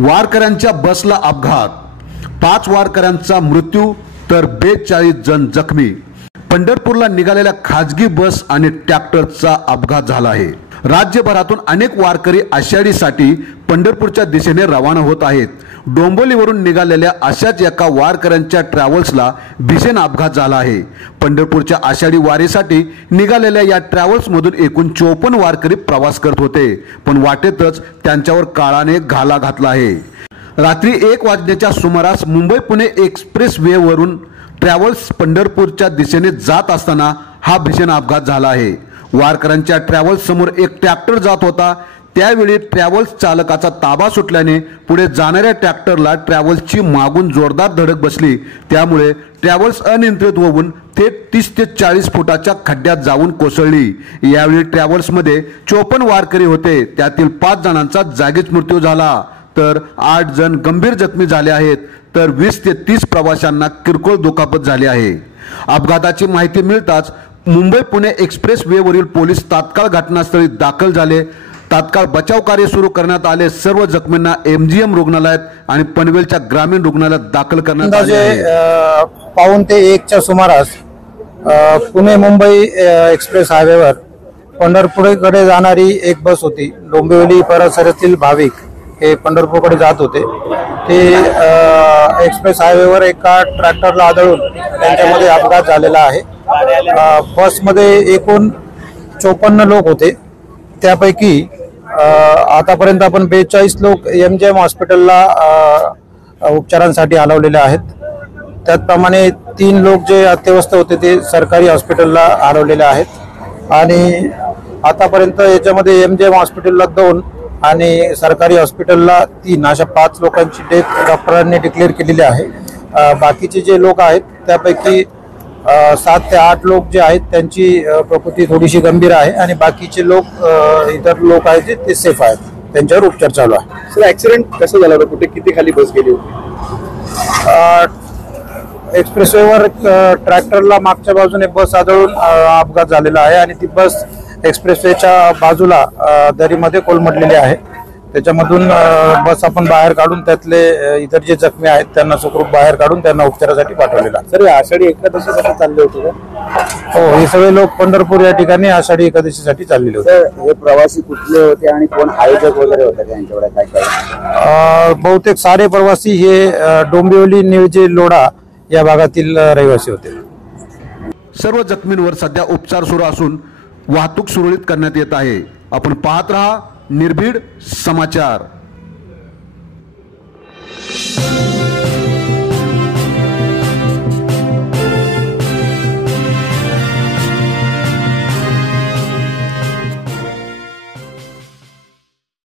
वारकऱ्यांच्या बसला अपघात, 5 वारकऱ्यांचा मृत्यू तर 42 जण जखमी। पंढरपूरला निघालेल्या खाजगी बस आणि ट्रॅक्टरचा अपघात झाला आहे। राज्यभरातून अनेक वारकरी आषाढीसाठी पंढरपूरच्या दिशेने रवाना होत आहेत। डोंबिवलीवरून निघालेल्या अशाच एका वारकऱ्यांच्या ट्रॅव्हल्सला भीषण अपघात झाला आहे। पंढरपूरच्या आषाढी वारीसाठी निघालेल्या या ट्रॅव्हल्समधून एकूण 54 वारकरी प्रवास करत होते, पण वाटेतच त्यांच्यावर काळाने घाला घातला आहे। रात्री 1 वाजण्याच्या सुमारास मुंबई पुणे एक्सप्रेस वे वरून ट्रॅव्हल्स पंढरपूरच्या दिशेने जात असताना हा भीषण अपघात झाला आहे। वारकऱ्यांच्या ट्रॅव्हल्स समोर एक ट्रॅक्टर जात होता, त्यावेळी ट्रॅव्हल्स चालकाचा ताबा सुटल्याने पुढे जाणाऱ्या ट्रॅक्टरला ट्रॅव्हल्सची मागून जोरदार धडक बसली। त्यामुळे ट्रॅव्हल्स अनियंत्रित होऊन थेट 30 ते 40 फुटाच्या खड्ड्यात जाऊन कोसळली। यावेळी ट्रॅव्हल्समध्ये 54 वारकरी होते, त्यातील 5 जणांचा जागीच मृत्यू झाला तर 8 जण गंभीर जखमी झाले आहेत, तर 20 ते 30 प्रवाशांना किरकोळ दुखापत झाली आहे। अपघाताची माहिती मिळताच मुंबई पुणे एक्सप्रेस वे वरील पोलीस तात्काळ घटनास्थळी दाखल झाले। तात्काळ बचाव कार्य सुरू करण्यात आले। सर्व जखमींना MGM रुग्णालयात आणि पनवेलच्या ग्रामीण रुग्णालयात दाखल करण्यात आले आहे। पाऊण ते 1च्या सुमारास पुणे मुंबई एक्सप्रेस हायवेवर पंढरपूरकडे जाणारी एक बस होती। डोंबिवली परिसरातील भाविक हे पंढरपूरकडे जात होते। ते एक्सप्रेस हायवेवर एका ट्रॅक्टरला आदळून त्यांच्यामध्ये अपघात झालेला आहे। बसमध्ये एकूण 54 लोक होते, त्यापैकी आतापर्यंत आपण 42 लोक MGM हॉस्पिटलला उपचारांसाठी हलवलेले आहेत। त्याचप्रमाणे 3 लोक जे अत्यवस्थ होते ते सरकारी हॉस्पिटलला हलवलेले आहेत आणि आतापर्यंत याच्यामध्ये MGM हॉस्पिटलला 2 आणि सरकारी हॉस्पिटलला 3 अशा 5 लोकांची डेथ डॉक्टरांनी डिक्लेअर केलेली आहे। बाकीचे जे लोक आहेत त्यापैकी 7 ते 8 लोक जे आहेत त्यांची प्रकृती थोडीशी गंभीर आहे आणि बाकीचे लोक इतर लोक आहेत ते सेफ आहेत, त्यांच्यावर उपचार चालू आहे। सर, ऍक्सिडेंट कसं झालं, कुठे किती खाली बस गेली होती? एक्सप्रेसवेवर ट्रॅक्टरला मागच्या बाजूने बस आदळून अपघात झालेला आहे आणि ती बस एक्सप्रेसवेच्या बाजूला दरीमध्ये कोलमडलेली आहे। त्याच्यामधून बस आपण बाहेर काढून त्यातले इतर जे जखमी आहेत त्यांना सुखरूप बाहेर काढून त्यांना उपचारासाठी पाठवलेला आहे। सर, आषाढी एकादशीसाठी चालले होते का? हो, हे सगळे लोक पंढरपूर या ठिकाणी आषाढी एकादशीसाठी चाललेले होते। हे प्रवासी कुठले होते आणि कोण आयोजक वगैरे होते का यांच्याकडे? काय बहुतेक सारे प्रवासी हे डोंबिवली निळजे लोढा या भागातील रहिवासी होते। सर्व जखमींवर सध्या उपचार सुरू असून वाहतूक सुरळीत करण्यात येत आहे। आपण पाहत रहा निर्भीड समाचार।